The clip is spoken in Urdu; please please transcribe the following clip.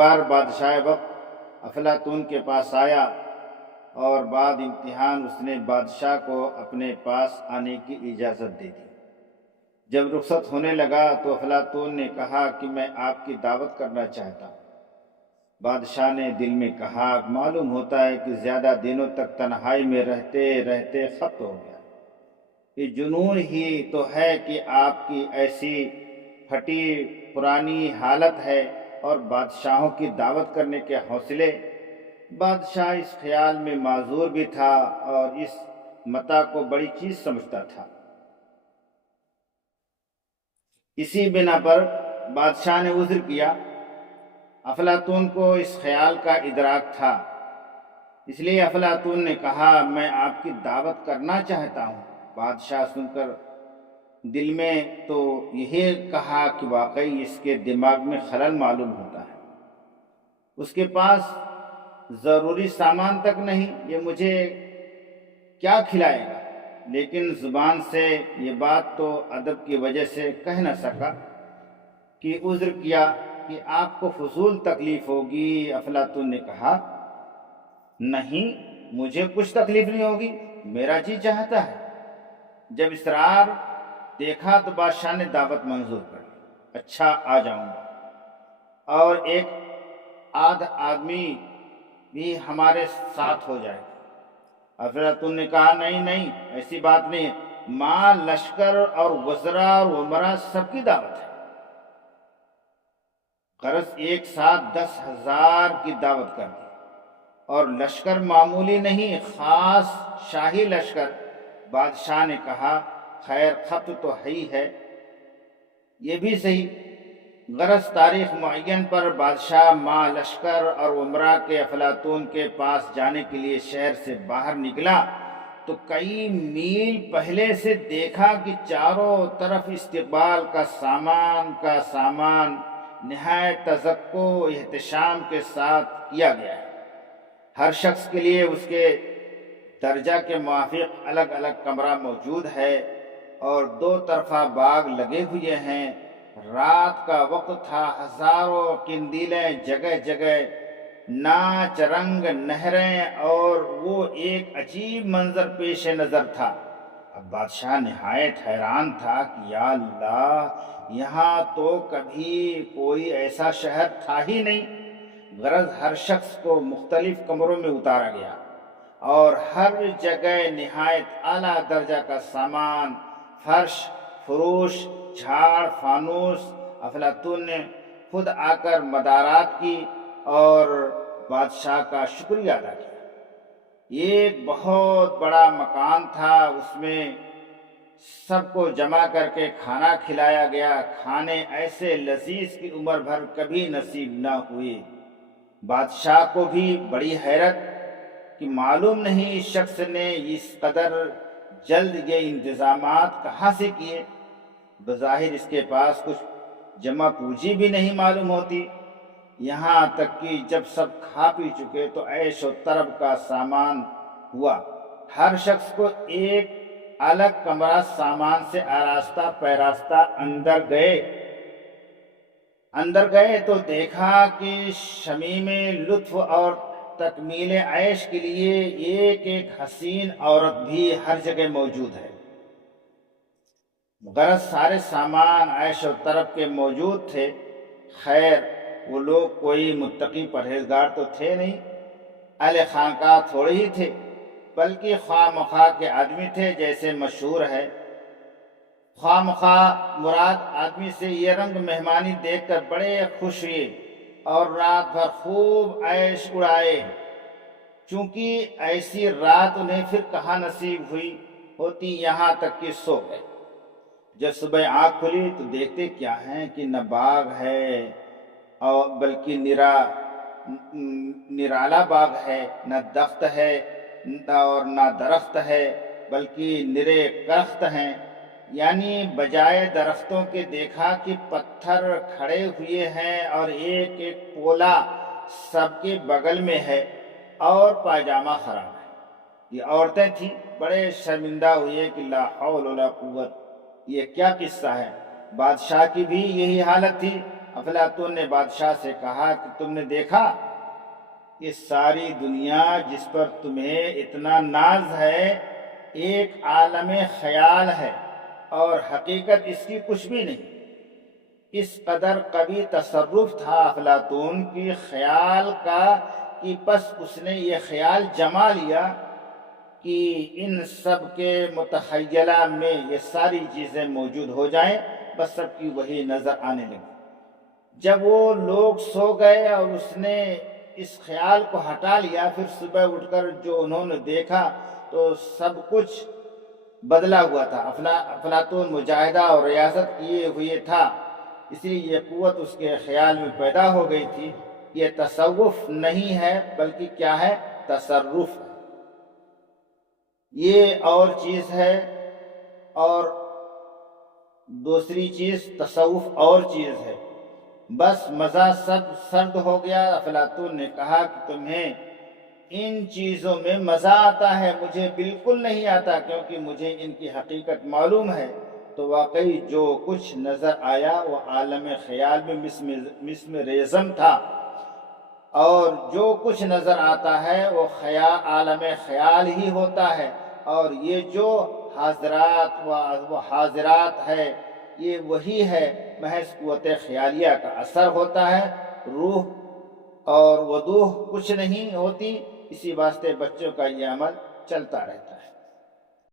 بار بادشاہ وقت افلاطون کے پاس آیا اور بعد امتحان اس نے بادشاہ کو اپنے پاس آنے کی اجازت دے دی۔ جب رخصت ہونے لگا تو افلاطون نے کہا کہ میں آپ کی دعوت کرنا چاہتا ہوں۔ بادشاہ نے دل میں کہا، معلوم ہوتا ہے کہ زیادہ دنوں تک تنہائی میں رہتے رہتے خط ہو گیا۔ یہ جنون ہی تو ہے کہ آپ کی ایسی پھٹی پرانی حالت ہے اور بادشاہوں کی دعوت کرنے کے حوصلے۔ بادشاہ اس خیال میں معذور بھی تھا اور اس متاع کو بڑی چیز سمجھتا تھا۔ اسی بنا پر بادشاہ نے عذر کیا۔ افلاطون کو اس خیال کا ادراک تھا، اس لیے افلاطون نے کہا، میں آپ کی دعوت کرنا چاہتا ہوں۔ بادشاہ سن کر دل میں تو یہی کہا کہ واقعی اس کے دماغ میں خلل معلوم ہوتا ہے، اس کے پاس ضروری سامان تک نہیں، یہ مجھے کیا کھلائے گا؟ لیکن زبان سے یہ بات تو ادب کی وجہ سے کہہ نہ سکا کہ عذر کیا کہ آپ کو فضول تکلیف ہوگی۔ افلاطون نے کہا، نہیں، مجھے کچھ تکلیف نہیں ہوگی، میرا جی چاہتا ہے۔ جب اصرار دیکھا تو بادشاہ نے دعوت منظور کر لی۔ اچھا، آ جاؤں گا، اور ایک آدھ آدمی بھی ہمارے ساتھ ہو جائے گا۔ افلاطون نے کہا، نہیں نہیں، ایسی بات نہیں ہے، ماں لشکر اور وزراء اور عمراء سب کی دعوت ہے۔ غرض ایک ساتھ 10,000 کی دعوت کر دی، اور لشکر معمولی نہیں، خاص شاہی لشکر۔ بادشاہ نے کہا، خیر، خط تو ہی ہے، یہ بھی صحیح۔ غرض تاریخ معین پر بادشاہ ماں لشکر اور عمراء کے افلاطون کے پاس جانے کے لیے شہر سے باہر نکلا تو کئی میل پہلے سے دیکھا کہ چاروں طرف استقبال کا سامان نہایت تذکر و احتشام کے ساتھ کیا گیا ہے۔ ہر شخص کے لیے اس کے درجہ کے موافق الگ الگ کمرہ موجود ہے اور دو طرفہ باغ لگے ہوئے ہیں۔ رات کا وقت تھا، ہزاروں قندیلیں جگہ جگہ، ناچ رنگ نہریں، اور وہ ایک عجیب منظر پیش نظر تھا۔ اب بادشاہ نہایت حیران تھا کہ یا اللہ، یہاں تو کبھی کوئی ایسا شہر تھا ہی نہیں۔ غرض ہر شخص کو مختلف کمروں میں اتارا گیا اور ہر جگہ نہایت اعلیٰ درجہ کا سامان، فرش فروش، جھاڑ فانوس۔ افلاطون نے خود آ کر مدارات کی اور بادشاہ کا شکریہ ادا کیا۔ ایک بہت بڑا مکان تھا، اس میں سب کو جمع کر کے کھانا کھلایا گیا۔ کھانے ایسے لذیذ کی عمر بھر کبھی نصیب نہ ہوئے۔ بادشاہ کو بھی بڑی حیرت کہ معلوم نہیں اس شخص نے اس قدر جلد یہ انتظامات کہاں سے کیے۔ بظاہر اس کے پاس کچھ جمع پوجی بھی نہیں معلوم ہوتی۔ یہاں تک کہ جب سب کھا پی چکے تو عیش و طرب کا سامان ہوا۔ ہر شخص کو ایک الگ کمرہ سامان سے آراستہ پیراستہ اندر گئے تو دیکھا کہ شمیم لطف اور تکمیل عیش کے لیے ایک ایک حسین عورت بھی ہر جگہ موجود ہے۔ غرض سارے سامان عیش و طرب کے موجود تھے۔ خیر، وہ لوگ کوئی متقی پرہیزگار تو تھے نہیں، اہل خانقاہ تھوڑے ہی تھے، بلکہ خواہ مخواہ کے آدمی تھے، جیسے مشہور ہے۔ خواہ مخواہ مراد آدمی سے یہ رنگ مہمانی دیکھ کر بڑے خوش ہوئے اور رات بھر خوب عیش اڑائے۔ چونکہ ایسی رات انہیں پھر کہاں نصیب ہوئی ہوتی، یہاں تک کہ سو گئے۔ جب صبح آنکھ کھلی تو دیکھتے کیا ہیں کہ نہ باغ ہے اور بلکہ نرالا باغ ہے، نہ درخت ہے اور نہ درخت ہے، بلکہ نرے کرخت ہیں۔ یعنی بجائے درختوں کے دیکھا کہ پتھر کھڑے ہوئے ہیں اور ایک ایک پولا سب کے بغل میں ہے اور پاجامہ خراب ہے۔ یہ عورتیں تھیں، بڑے شرمندہ ہوئے کہ لا حول ولا قوت، یہ کیا قصہ ہے۔ بادشاہ کی بھی یہی حالت تھی، افلاطون نے بادشاہ سے کہا کہ تم نے دیکھا یہ ساری دنیا جس پر تمہیں اتنا ناز ہے ایک عالم خیال ہے اور حقیقت اس کی کچھ بھی نہیں۔ اس قدر قوی تصرف تھا افلاطون کی خیال کا کہ پس اس نے یہ خیال جما لیا کہ ان سب کے متخیلہ میں یہ ساری چیزیں موجود ہو جائیں، بس سب کی وہی نظر آنے لگی۔ جب وہ لوگ سو گئے اور اس نے اس خیال کو ہٹا لیا، پھر صبح اٹھ کر جو انہوں نے دیکھا تو سب کچھ بدلا ہوا تھا۔ افلاطون مجاہدہ اور ریاضت کیے ہوئے تھا، اسی لیے یہ قوت اس کے خیال میں پیدا ہو گئی تھی۔ یہ تصوف نہیں ہے بلکہ کیا ہے؟ تصرف ہے۔ یہ اور چیز ہے، اور دوسری چیز تصوف اور چیز ہے۔ بس مزہ سب سرد ہو گیا۔ افلاطون نے کہا کہ تمہیں ان چیزوں میں مزہ آتا ہے، مجھے بالکل نہیں آتا، کیونکہ مجھے ان کی حقیقت معلوم ہے۔ تو واقعی جو کچھ نظر آیا وہ عالم خیال میں مثل ریزم تھا، اور جو کچھ نظر آتا ہے وہ عالم خیال ہی ہوتا ہے، اور یہ جو حاضرات و حاضرات ہے یہ وہی ہے، محض قوت خیالیہ کا اثر ہوتا ہے، روح اور وضوح کچھ نہیں ہوتی۔ اسی واسطے بچوں کا یہ عمل چلتا رہتا ہے۔